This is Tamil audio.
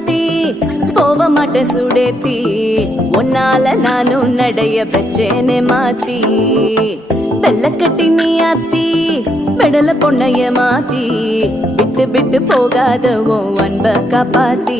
மாத்தி போக மாட்டேன் சுடேத்தி உன்னால நானும் நடைய பெச்சேனே மாத்தி வெள்ளக்கட்டி நீ ஆத்தி பெடல பொண்ணைய மாத்தி விட்டு விட்டு போகாத உன் அன்ப காப்பாத்தி